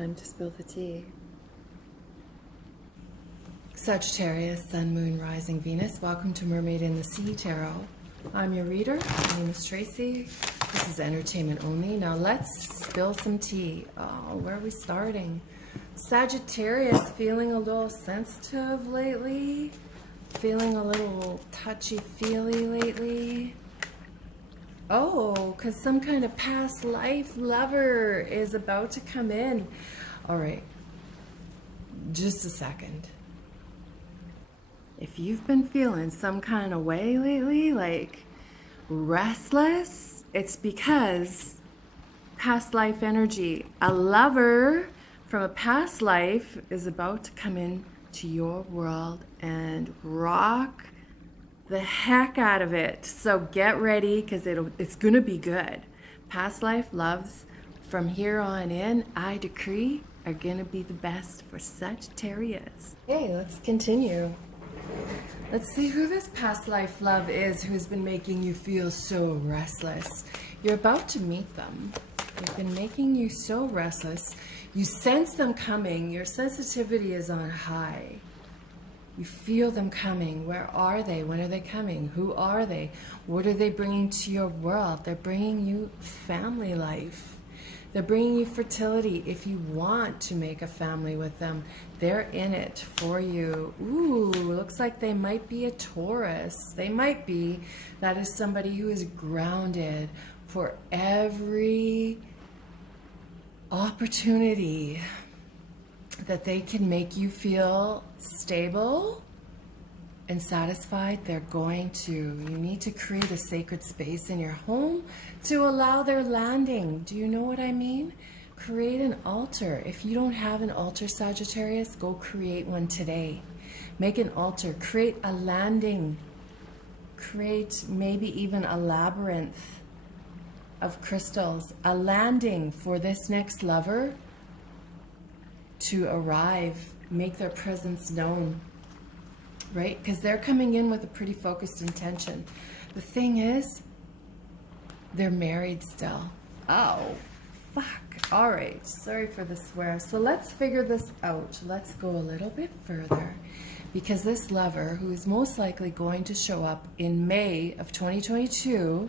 Time to spill the tea. Sagittarius, Sun, Moon, Rising, Venus. Welcome to Mermaid in the Sea Tarot. I'm your reader. My name is Tracy. This is entertainment only. Now let's spill some tea. Oh, where are we starting? Sagittarius, feeling a little sensitive lately? Feeling a little touchy-feely lately? Oh, because some kind of past life lover is about to come in. All right, just a second. If you've been feeling some kind of way lately, like restless, it's because past life energy. A lover from a past life is about to come in to your world and rock the heck out of it. So get ready, because it's gonna be good. Past life loves from here on in, I decree, are gonna be the best for Sagittarius. Okay, let's continue. Let's see who this past life love is who's been making you feel so restless. You're about to meet them. They've been making you so restless. You sense them coming. Your sensitivity is on high. You feel them coming. Where are they? When are they coming? Who are they? What are they bringing to your world? They're bringing you family life. They're bringing you fertility. If you want to make a family with them, they're in it for you. Ooh, looks like they might be a Taurus. They might be. That is somebody who is grounded for every opportunity that they can make you feel stable and satisfied. They're going to. You need to create a sacred space in your home to allow their landing. Do you know what I mean? Create an altar. If you don't have an altar, Sagittarius, go create one today. Make an altar. Create a landing. Create maybe even a labyrinth of crystals. A landing for this next lover to arrive, make their presence known, right? Because they're coming in with a pretty focused intention. The thing is, they're married still. Oh, fuck. All right, sorry for the swear. So let's figure this out. Let's go a little bit further, because this lover, who is most likely going to show up in May of 2022,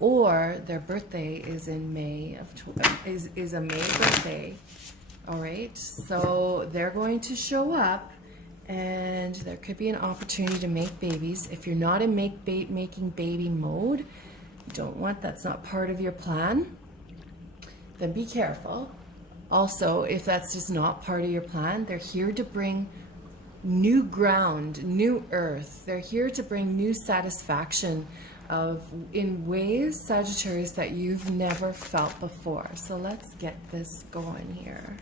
or their birthday is in May of is a May birthday. All right, so they're going to show up, and there could be an opportunity to make babies. If you're not in making baby mode, that's not part of your plan, then be careful. Also, if that's just not part of your plan, they're here to bring new ground, new earth. They're here to bring new satisfaction in ways, Sagittarius, that you've never felt before. So let's get this going here.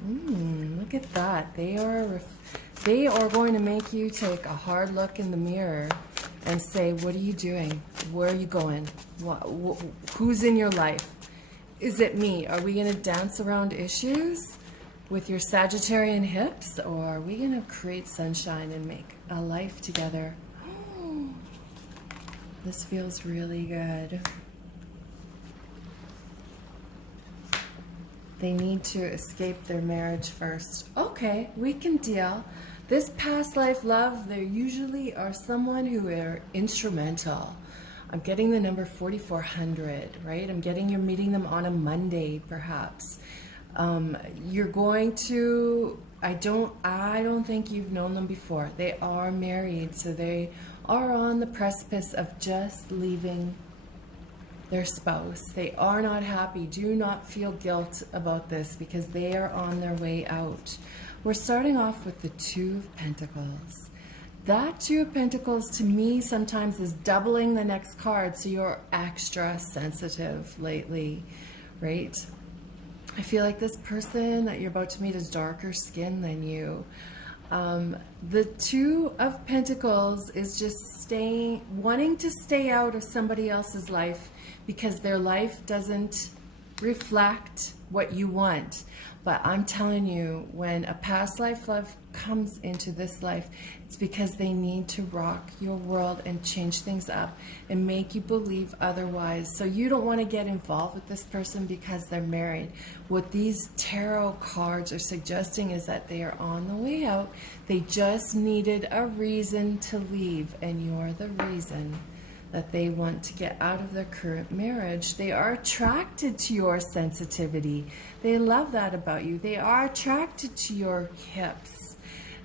Look at that. They are going to make you take a hard look in the mirror and say, what are you doing? Where are you going? Who's in your life? Is it me? Are we going to dance around issues with your Sagittarian hips, or are we going to create sunshine and make a life together? This feels really good. They need to escape their marriage first. Okay, we can deal. This past life love, they usually are someone who are instrumental. I'm getting the number 4400, right? I'm getting you're meeting them on a Monday, perhaps. You're going to, I don't think you've known them before. They are married, so they are on the precipice of just leaving their spouse. They are not happy. Do not feel guilt about this, because they are on their way out. We're starting off with the Two of Pentacles. That Two of Pentacles to me sometimes is doubling the next card, so you're extra sensitive lately, right? I feel like this person that you're about to meet is darker skin than you. The Two of Pentacles is just wanting to stay out of somebody else's life because their life doesn't reflect what you want. But I'm telling you, when a past life love comes into this life, It's because they need to rock your world and change things up and make you believe otherwise. So you don't want to get involved with this person because they're married. What these tarot cards are suggesting is that they are on the way out. They just needed a reason to leave, and you're the reason that they want to get out of their current marriage. They are attracted to your sensitivity. They love that about you. They are attracted to your hips.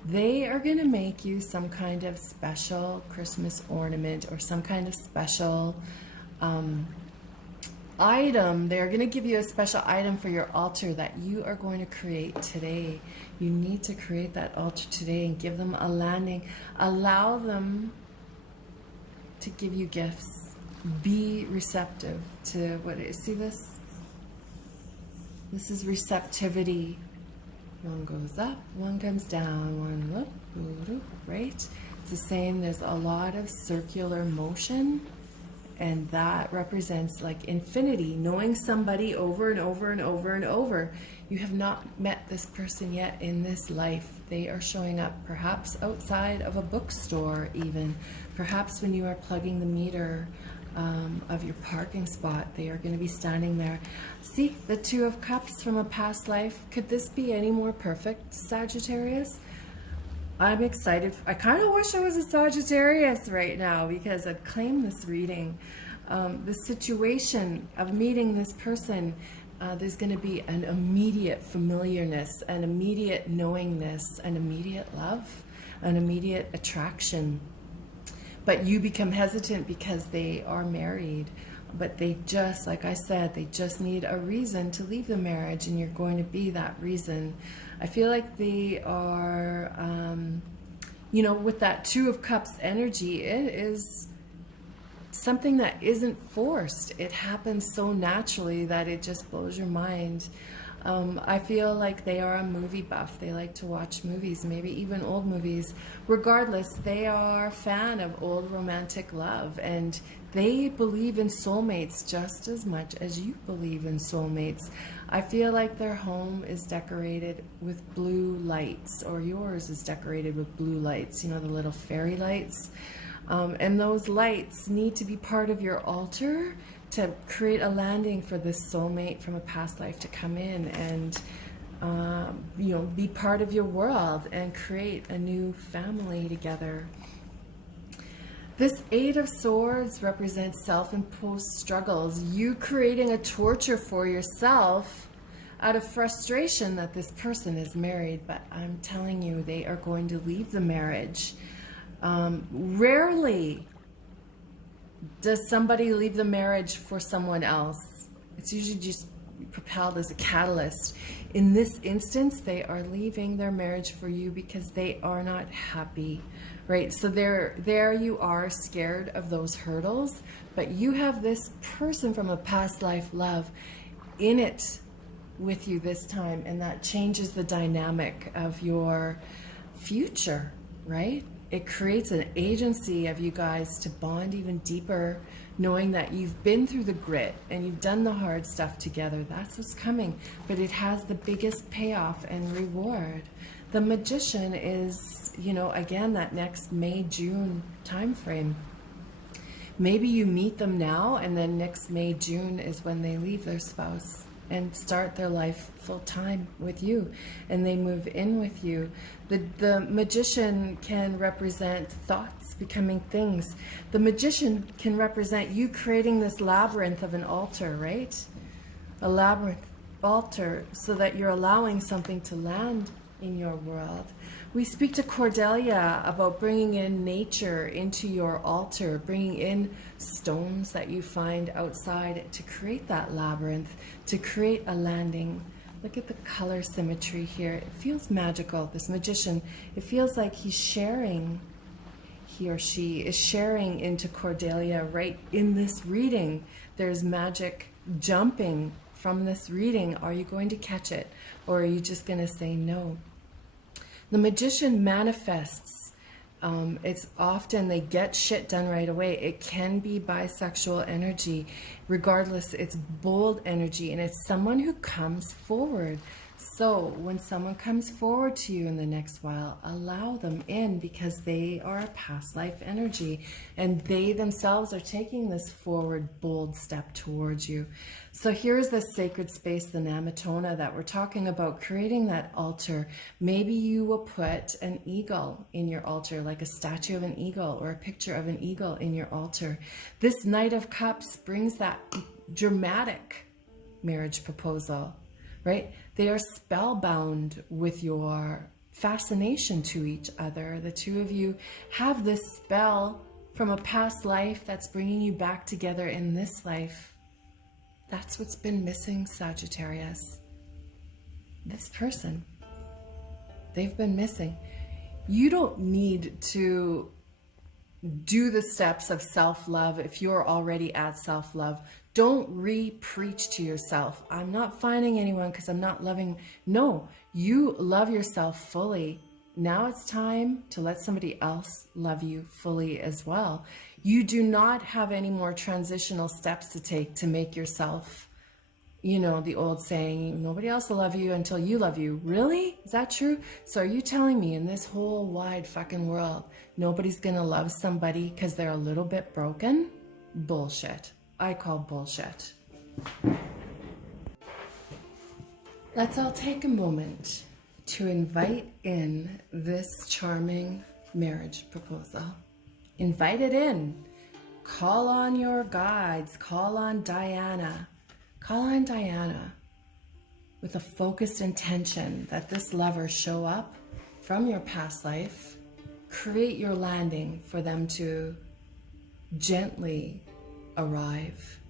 They are going to make you some kind of special Christmas ornament or some kind of special item. They're going to give you a special item for your altar that you are going to create today. You need to create that altar today and give them a landing. Allow them to give you gifts. Be receptive to what it is. See this? This is receptivity. One goes up, one comes down, one up, right? It's the same. There's a lot of circular motion, and that represents like infinity, knowing somebody over and over and over and over. You have not met this person yet in this life. They are showing up perhaps outside of a bookstore even, perhaps when you are plugging the meter of your parking spot. They are going to be standing there. See, the Two of Cups from a past life. Could this be any more perfect, Sagittarius? I'm excited. I kind of wish I was a Sagittarius right now because I'd claim this reading. The situation of meeting this person, there's going to be an immediate familiarness, an immediate knowingness, an immediate love, an immediate attraction. But you become hesitant because they are married. But they just, like I said, they just need a reason to leave the marriage, and you're going to be that reason. I feel like they are, you know, with that Two of Cups energy, it is something that isn't forced. It happens so naturally that it just blows your mind. I feel like they are a movie buff. They like to watch movies, maybe even old movies. Regardless, they are a fan of old romantic love, and they believe in soulmates just as much as you believe in soulmates. I feel like their home is decorated with blue lights, or yours is decorated with blue lights, you know, the little fairy lights. And those lights need to be part of your altar to create a landing for this soulmate from a past life to come in and you know, be part of your world and create a new family together. This Eight of Swords represents self-imposed struggles, you creating a torture for yourself out of frustration that this person is married. But I'm telling you, they are going to leave the marriage. Rarely does somebody leave the marriage for someone else. It's usually just propelled as a catalyst. In this instance, they are leaving their marriage for you because they are not happy, right? So there you are, scared of those hurdles, but you have this person from a past life love in it with you this time, and that changes the dynamic of your future, right? It creates an agency of you guys to bond even deeper, knowing that you've been through the grit and you've done the hard stuff together. That's what's coming. But it has the biggest payoff and reward. The Magician is, you know, again, that next May, June time frame. Maybe you meet them now, and then next May, June is when they leave their spouse and start their life full-time with you, and they move in with you. The Magician can represent thoughts becoming things. The Magician can represent you creating this labyrinth of an altar, right? A labyrinth altar, so that you're allowing something to land in your world. We speak to Cordelia about bringing in nature into your altar, bringing in stones that you find outside to create that labyrinth, to create a landing. Look at the color symmetry here. It feels magical, this Magician. It feels like he's sharing, he or she is sharing into Cordelia right in this reading. There's magic jumping from this reading. Are you going to catch it, or are you just going to say no? The Magician manifests. It's often they get shit done right away. It can be bisexual energy. Regardless, it's bold energy, and it's someone who comes forward. So when someone comes forward to you in the next while, allow them in, because they are a past life energy and they themselves are taking this forward, bold step towards you. So here's the sacred space, the Namatona, that we're talking about, creating that altar. Maybe you will put an eagle in your altar, like a statue of an eagle or a picture of an eagle in your altar. This Knight of Cups brings that dramatic marriage proposal, right? They are spellbound with your fascination to each other. The two of you have this spell from a past life that's bringing you back together in this life. That's what's been missing, Sagittarius. This person, they've been missing. You don't need to do the steps of self-love if you're already at self-love. Don't re-preach to yourself. I'm not finding anyone because I'm not loving. No, you love yourself fully. Now it's time to let somebody else love you fully as well. You do not have any more transitional steps to take to make yourself, you know, the old saying, nobody else will love you until you love you. Really? Is that true? So are you telling me in this whole wide fucking world, nobody's gonna love somebody because they're a little bit broken? Bullshit. I call bullshit. Let's all take a moment to invite in this charming marriage proposal. Invite it in. Call on your guides. Call on Diana. Call on Diana with a focused intention that this lover show up from your past life. Create your landing for them to gently arrive.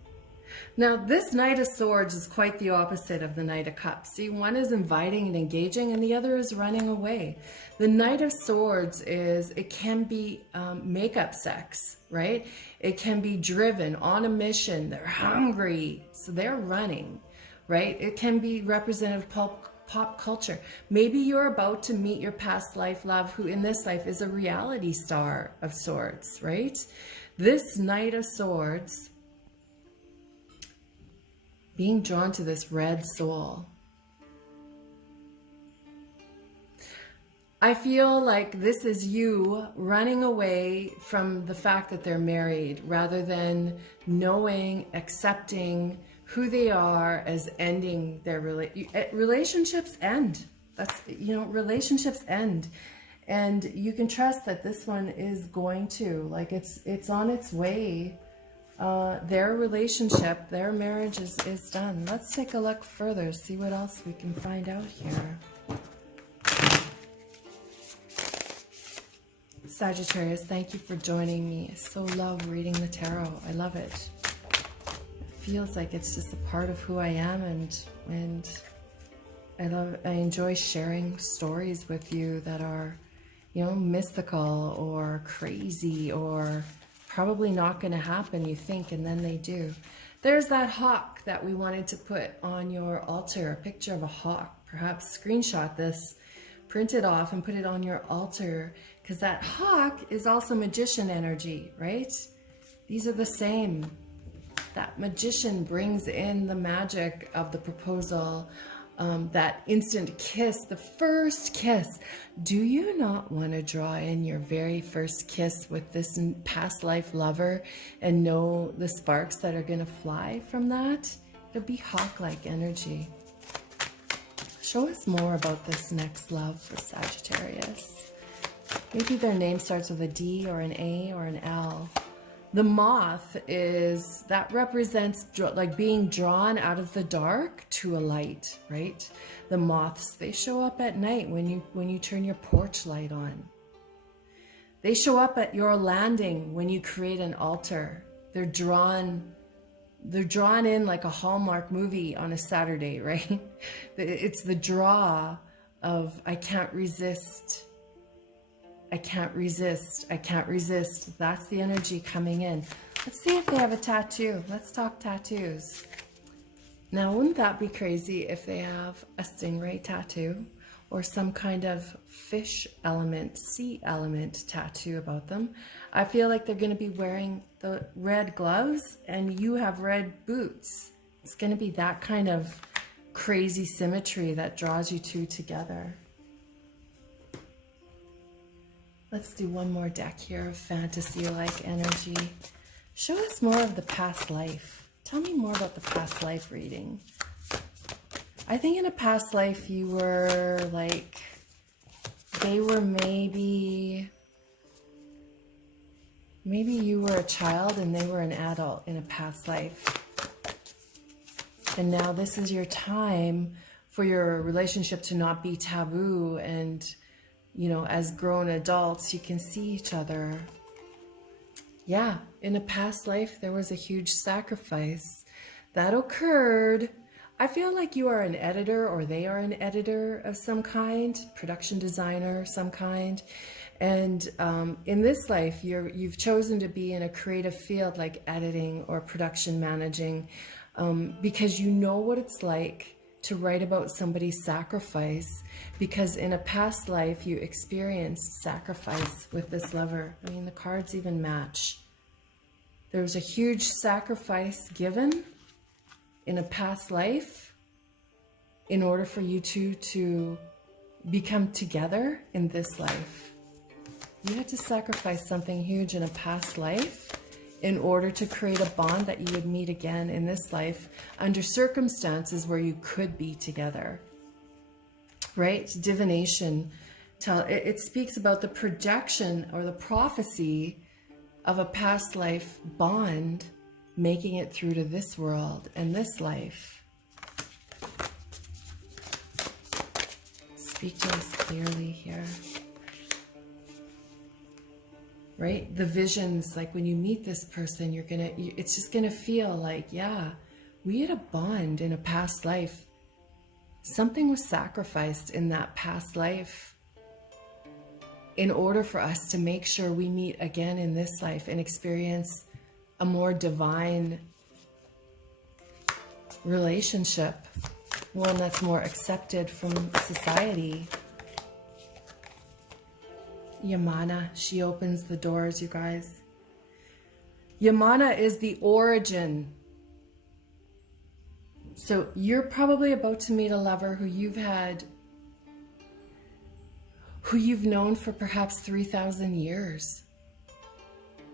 Now, this Knight of Swords is quite the opposite of the Knight of Cups. See, one is inviting and engaging, and the other is running away. The Knight of Swords is, it can be makeup sex, right? It can be driven on a mission. They're hungry, so they're running, right? It can be representative pop culture. Maybe you're about to meet your past life love, who in this life is a reality star of sorts, right? This Knight of Swords, being drawn to this red soul. I feel like this is you running away from the fact that they're married, rather than knowing, accepting who they are as ending their relationships end. That's, you know, relationships end. And you can trust that this one is going to, like, it's on its way. Their relationship, their marriage is done. Let's take a look further, see what else we can find out here. Sagittarius, thank you for joining me. I so love reading the tarot. I love it. It feels like it's just a part of who I am, and I enjoy sharing stories with you that are, you know, mystical or crazy or probably not going to happen, you think, and then they do. There's that hawk that we wanted to put on your altar, a picture of a hawk. Perhaps screenshot this, print it off, and put it on your altar, because that hawk is also magician energy, right? These are the same. That magician brings in the magic of the proposal, that instant kiss, the first kiss. Do you not want to draw in your very first kiss with this past life lover and know the sparks that are going to fly from that? It'll be hawk-like energy. Show us more about this next love for Sagittarius. Maybe their name starts with a D or an A or an L. The moth is, that represents like being drawn out of the dark to a light, right? The moths, they show up at night when you turn your porch light on. They show up at your landing when you create an altar. They're drawn in like a Hallmark movie on a Saturday, right? It's the draw of, I can't resist. I can't resist. I can't resist. That's the energy coming in. Let's see if they have a tattoo. Let's talk tattoos. Now, wouldn't that be crazy if they have a stingray tattoo or some kind of fish element, sea element tattoo about them? I feel like they're going to be wearing the red gloves and you have red boots. It's going to be that kind of crazy symmetry that draws you two together. Let's do one more deck here of fantasy-like energy. Show us more of the past life. Tell me more about the past life reading. I think in a past life you were like, they were maybe you were a child and they were an adult in a past life. And now this is your time for your relationship to not be taboo, and, you know, as grown adults, you can see each other. Yeah, in a past life, there was a huge sacrifice that occurred. I feel like you are an editor, or they are an editor of some kind, production designer of some kind. And in this life, you've chosen to be in a creative field like editing or production managing, because you know what it's like to write about somebody's sacrifice, because in a past life you experienced sacrifice with this lover. I mean, the cards even match. There was a huge sacrifice given in a past life in order for you two to become together in this life. You had to sacrifice something huge in a past life in order to create a bond that you would meet again in this life under circumstances where you could be together, right? Divination, it speaks about the projection or the prophecy of a past life bond making it through to this world and this life. Speak to us clearly here. Right? The visions, like when you meet this person, it's just gonna feel like, yeah, we had a bond in a past life. Something was sacrificed in that past life in order for us to make sure we meet again in this life and experience a more divine relationship, one that's more accepted from society. Yamana, she opens the doors, you guys. Yamana is the origin. So you're probably about to meet a lover who you've known for perhaps 3,000 years.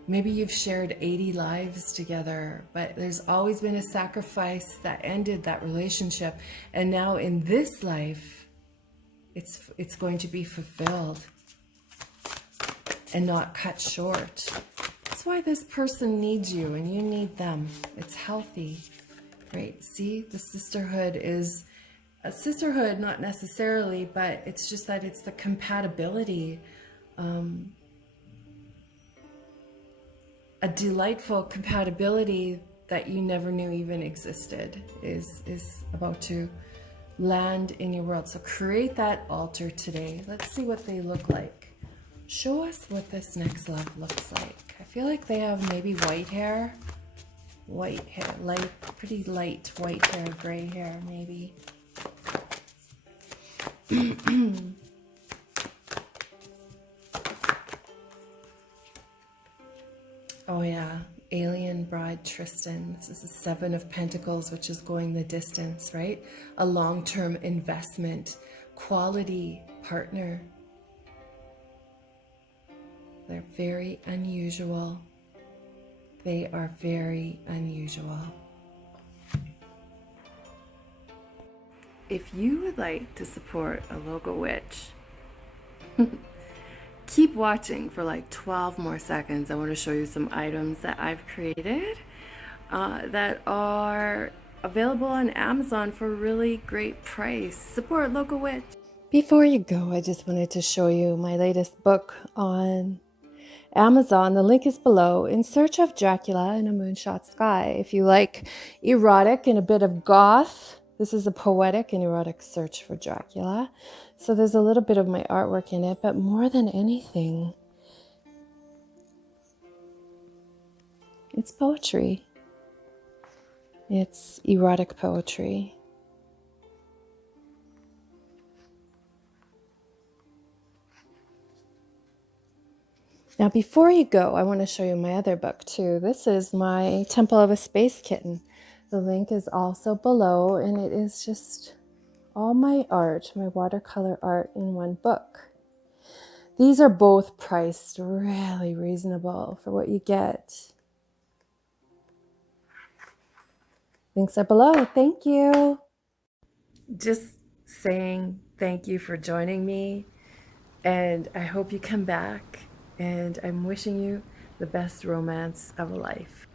Maybe you've shared 80 lives together, but there's always been a sacrifice that ended that relationship. And now in this life, it's going to be fulfilled and not cut short. That's why this person needs you and you need them. It's healthy, right? See, the sisterhood is a sisterhood, not necessarily, but it's just that it's the compatibility. A delightful compatibility that you never knew even existed is about to land in your world. So create that altar today. Let's see what they look like. Show us what this next love looks like. I feel like they have maybe white hair, pretty light white hair, gray hair maybe. Oh yeah, alien bride Tristan. This is the 7 of Pentacles, which is going the distance, right? A long-term investment, quality partner. They're very unusual. They are very unusual. If you would like to support a local witch, keep watching for like 12 more seconds. I want to show you some items that I've created that are available on Amazon for a really great price. Support local witch. Before you go, I just wanted to show you my latest book on Amazon. The link is below. In Search of Dracula in a Moonshot Sky. If you like erotic and a bit of goth, this is a poetic and erotic search for Dracula. So there's a little bit of my artwork in it, but more than anything, it's poetry. It's erotic poetry. Now, before you go, I want to show you my other book too. This is my Temple of a Space Kitten. The link is also below, and it is just all my art, my watercolor art in one book. These are both priced really reasonable for what you get. Links are below. Thank you. Just saying thank you for joining me, and I hope you come back, and I'm wishing you the best romance of a life.